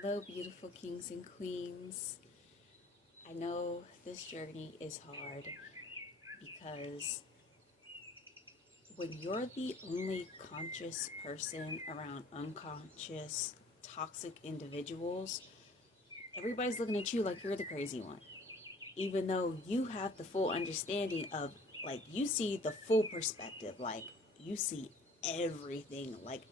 Hello, beautiful kings and queens. I know this journey is hard because when you're the only conscious person around unconscious, toxic individuals, everybody's looking at you like you're the crazy one. Even though you have the full understanding of, like, you see the full perspective, like, you see everything, like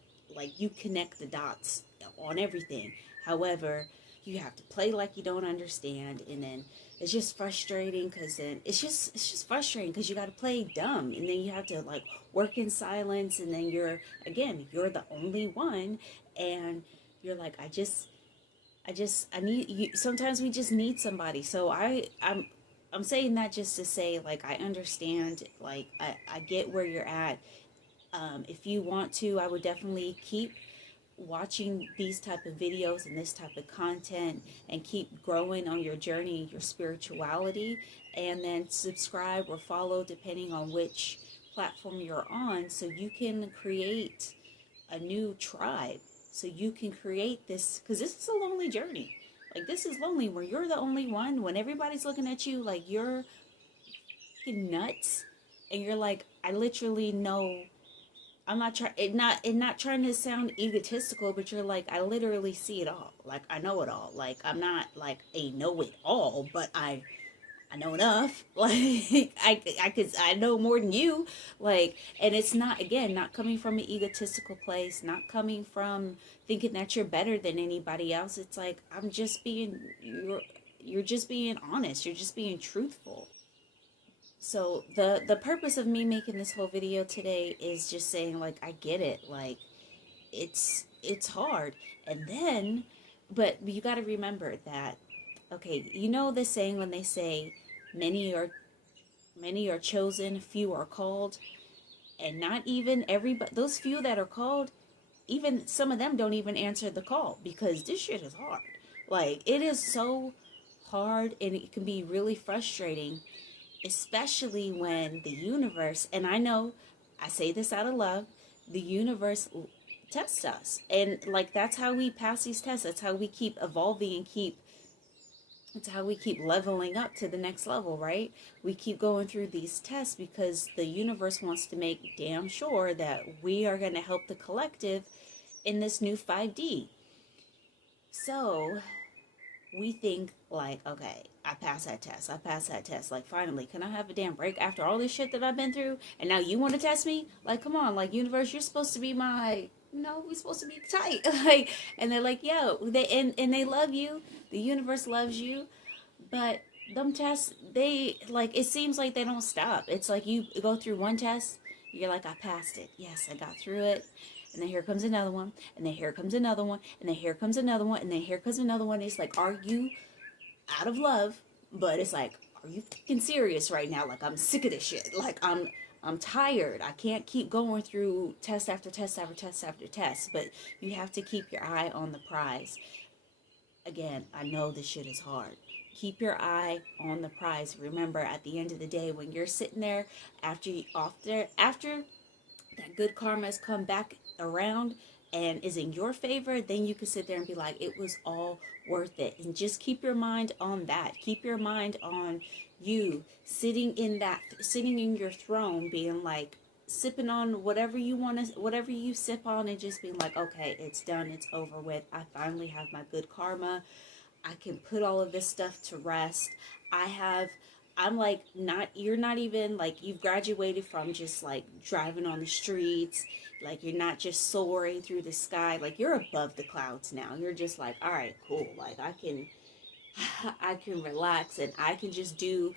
you connect the dots on everything. However, you have to play like you don't understand, and then it's just frustrating because then it's just frustrating because you got to play dumb, and then you have to like work in silence, and then you're the only one, and you're like, I need you. Sometimes we just need somebody. So I'm saying that just to say, like, I understand, like, I get where you're at. If you want to, I would definitely keep watching these type of videos and this type of content and keep growing on your journey, your spirituality, and then subscribe or follow depending on which platform you're on, so you can create a new tribe, so you can create this, because this is a lonely journey. Like, this is lonely when you're the only one, when everybody's looking at you like you're fucking nuts, and you're like, I literally know. I'm not trying it not trying to sound egotistical, but you're like, I literally see it all. Like, I know it all. Like, I'm not like a know it all, but I know enough. Like, I know more than you. Like, and it's not, again, not coming from an egotistical place, not coming from thinking that you're better than anybody else. It's like, you're just being honest. You're just being truthful. So the purpose of me making this whole video today is just saying, like, I get it. Like, it's hard. And then, but you got to remember that, okay, you know the saying when they say many are many are chosen, few are called, and not even everybody, those few that are called, even some of them don't even answer the call, because this shit is hard. Like, it is so hard, and it can be really frustrating, especially when the universe, and I know I say this out of love, the universe tests us. And like, that's how we pass these tests. That's how we keep evolving and keep it's how we keep leveling up to the next level, right? We keep going through these tests because the universe wants to make damn sure that we are going to help the collective in this new 5D. So we think, like, okay, I passed that test. I passed that test. Like, finally, can I have a damn break after all this shit that I've been through? And now you want to test me? Like, come on, like, universe, you're supposed to be my, no, we're supposed to be tight. Like, and they're like, yo, and they love you. The universe loves you. But them tests, they, like, it seems like they don't stop. It's like you go through one test, you're like, I passed it. Yes, I got through it. And then here comes another one, and then here comes another one, and then here comes another one, and then here comes another one. It's like, are you out of love? But it's like, are you fucking serious right now? Like, I'm sick of this shit. Like, I'm tired. I can't keep going through test after test after test after test. But you have to keep your eye on the prize. Again, I know this shit is hard. Keep your eye on the prize. Remember, at the end of the day, when you're sitting there after that good karma has come back around and is in your favor, then you can sit there and be like, it was all worth it. And just keep your mind on that. Keep your mind on you sitting in your throne, being like, sipping on whatever you want to, whatever you sip on, and just being like, okay, it's done, it's over with. I finally have my good karma. I can put all of this stuff to rest. I have, I'm like, not, you're not even like, you've graduated from just like driving on the streets. Like, you're not just soaring through the sky. Like, you're above the clouds now. You're just like, all right, cool. Like, I can relax, and I can just do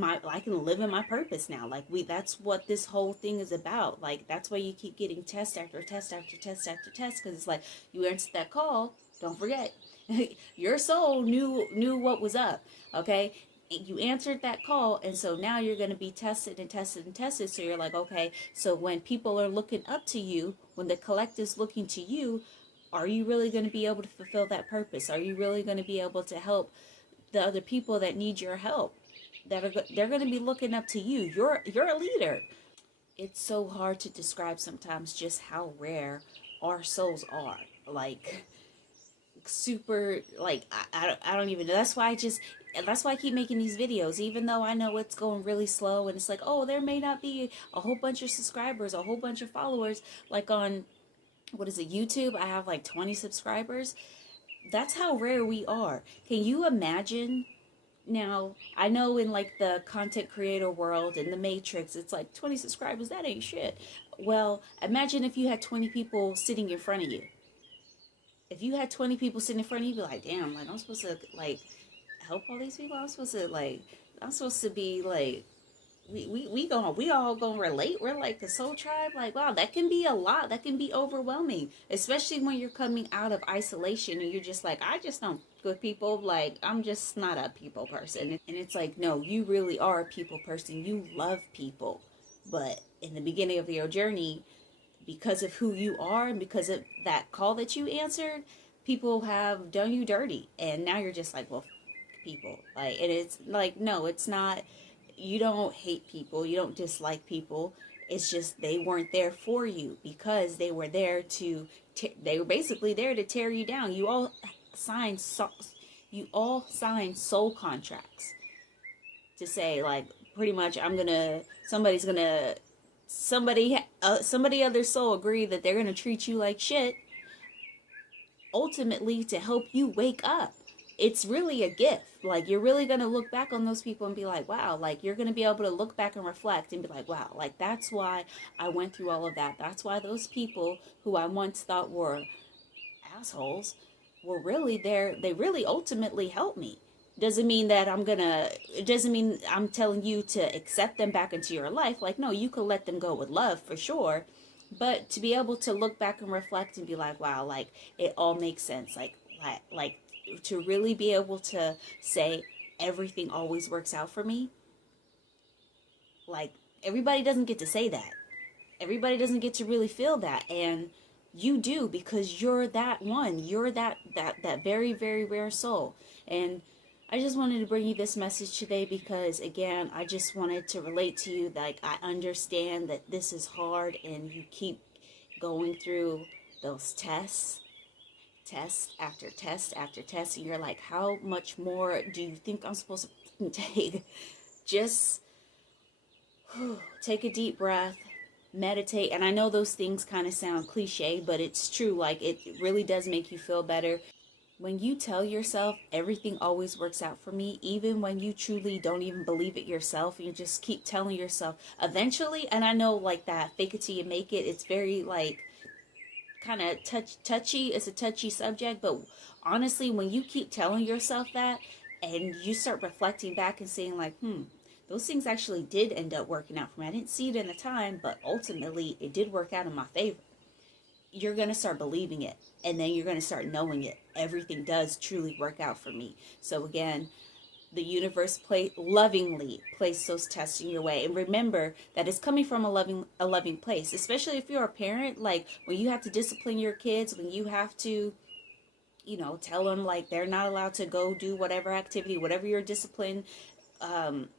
I can live in my purpose now. Like, that's what this whole thing is about. Like, that's why you keep getting test after test after test after test, because it's like, you answered that call, don't forget. Your soul knew what was up, okay? You answered that call, and so now you're going to be tested and tested and tested. So you're like, okay, so when people are looking up to you, when the collective's looking to you, are you really going to be able to fulfill that purpose? Are you really going to be able to help the other people that need your help? They're going to be looking up to you. You're a leader. It's so hard to describe sometimes just how rare our souls are. Like, super, like, I don't even know. That's why I keep making these videos, even though I know it's going really slow and it's like, oh, there may not be a whole bunch of subscribers, a whole bunch of followers. Like on, what is it, YouTube, I have like 20 subscribers. That's how rare we are. Can you imagine? Now, I know in like the content creator world, in the Matrix, it's like 20 subscribers, that ain't shit. Well, imagine if you had 20 people sitting in front of you. If you had 20 people sitting in front of you, you'd be like, damn, like, I'm supposed to, like, help all these people? I'm supposed to be, like, we all gonna relate. We're like the soul tribe. Like, wow, that can be a lot. That can be overwhelming, especially when you're coming out of isolation and you're just like, I just don't good people. Like, I'm just not a people person. And it's like, no, you really are a people person. You love people, but in the beginning of your journey, because of who you are and because of that call that you answered, people have done you dirty, and now you're just like, well, people, like, and it's like, no, it's not. You don't hate people, you don't dislike people. It's just they weren't there for you because they were there to they were basically there to tear you down. Signed so, you all signed soul contracts to say, like, pretty much, somebody other soul agree that they're gonna treat you like shit, ultimately to help you wake up. It's really a gift. Like, you're really gonna look back on those people and be like, wow, like, you're gonna be able to look back and reflect and be like, wow, like, that's why I went through all of that. That's why those people who I once thought were assholes were really there. They really ultimately helped me. It doesn't mean I'm telling you to accept them back into your life. Like, no, you could let them go with love for sure. But to be able to look back and reflect and be like, wow, like, it all makes sense. Like to really be able to say everything always works out for me. Like, everybody doesn't get to say that. Everybody doesn't get to really feel that, and you do, because you're that one. You're that very, very rare soul. And I just wanted to bring you this message today because, again, I just wanted to relate to you. Like, I understand that this is hard and you keep going through those test after test after test, and you're like, how much more do you think I'm supposed to take? Just take a deep breath, meditate. And I know those things kind of sound cliche, but it's true. Like, it really does make you feel better when you tell yourself everything always works out for me, even when you truly don't even believe it yourself. You just keep telling yourself eventually. And I know, like, that fake it till you make it, it's very, like, kind of touchy. It's a touchy subject, but honestly, when you keep telling yourself that and you start reflecting back and saying, like, those things actually did end up working out for me. I didn't see it in the time, but ultimately it did work out in my favor. You're going to start believing it, and then you're going to start knowing it. Everything does truly work out for me. So again, the universe lovingly place those tests in your way, and remember that it's coming from a loving place. Especially if you're a parent, like, when you have to discipline your kids, when you have to, tell them, like, they're not allowed to go do whatever activity, whatever your discipline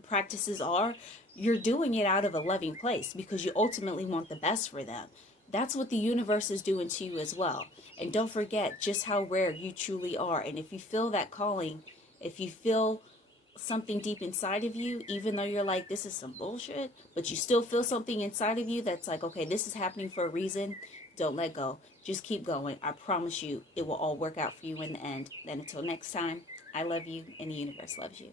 practices are, you're doing it out of a loving place because you ultimately want the best for them. That's what the universe is doing to you as well. And don't forget just how rare you truly are. And if you feel that calling, if you feel something deep inside of you, even though you're like, this is some bullshit, but you still feel something inside of you that's like, okay, this is happening for a reason, don't let go. Just keep going. I promise you, it will all work out for you in the end. Then until next time, I love you and the universe loves you.